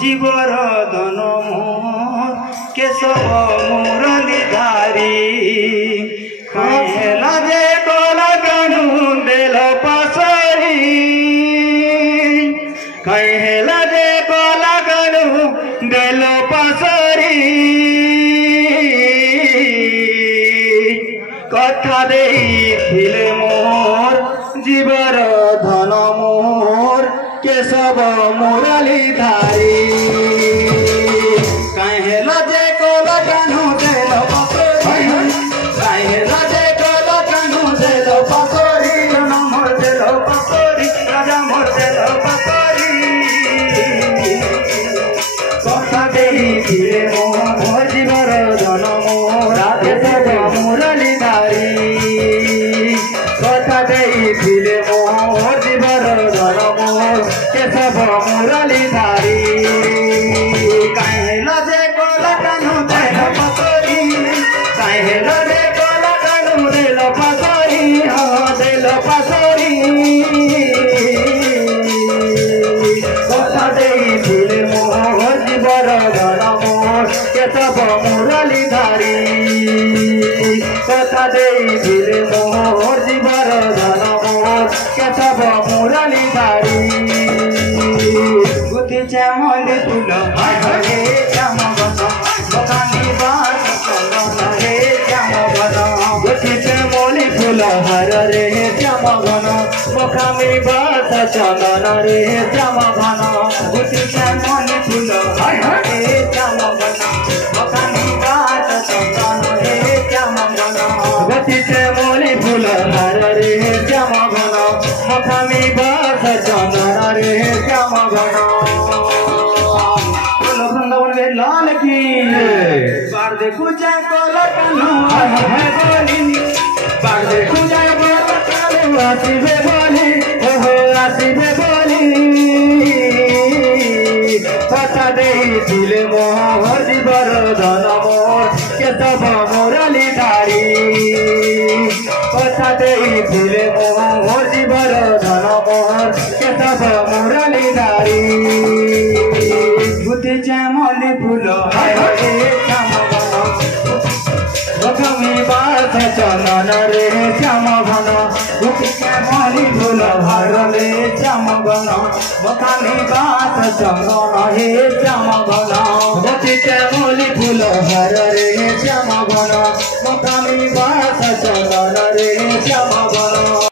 जीवर धन मोर केशव मुरली धारी कहेला जे कोला कानू देल पासरी कहेला जे कोला कानू देल पासरी कथा देइथिले मोर जीवर धन मोर केशव मुरली धारी कहेला जे कोला कानू देल पासरी कहेला जे कोला कानू देल पासरी राजा मोर देल पासरी राजा मोर देल पासरी कथा देइथिले मोर जीवर धन मोर केशव मुरली धारी कथा देइथिले मोर जीवर धन मोर केशव मुरली धारी कहेला जे कोला कानू देल पासरी कहेला जे कोला कानू देल पासरी देल पासरी कथा देइथिले मोर जीवर धन मोर केशव मुरली धारी कथा देइथिले मोर जीवर धन मोर केशव मुरली धारी गुथी श्यामली फूल हरे श्याम बन बखानी बास चंदन रे श्याम बन गुथी श्यामली फूल हर रे श्याम बन बखानी बास चंदन रे श्याम बन गुथी श्यामली फूल हरे श्याम बन बखानी बास चंदन रे श्याम बन गुथी श्यामली फूल हर रे श्याम बन बखानी बास चंदन रे श्याम बन लाल की बार देखू जाए कोला कानू है बोली बार देखू जाए कोला कानू आसीबे बोली ओहो आसीबे बोली कथा देइथिले मोर जीवर धन मोर केशव मुरली धारी कथा देइथिले मोर जीवर धन मोर केशव मुरली धारी गुथी श्यामली फूल हरे श्याम बन बखानी बास चंदन रे श्याम बन गुथी श्यामली फूल हरे श्याम बन बखानी बास चंदन हे श्याम बन गुथी श्यामली फूल हरे श्याम बन बखानी बास चंदन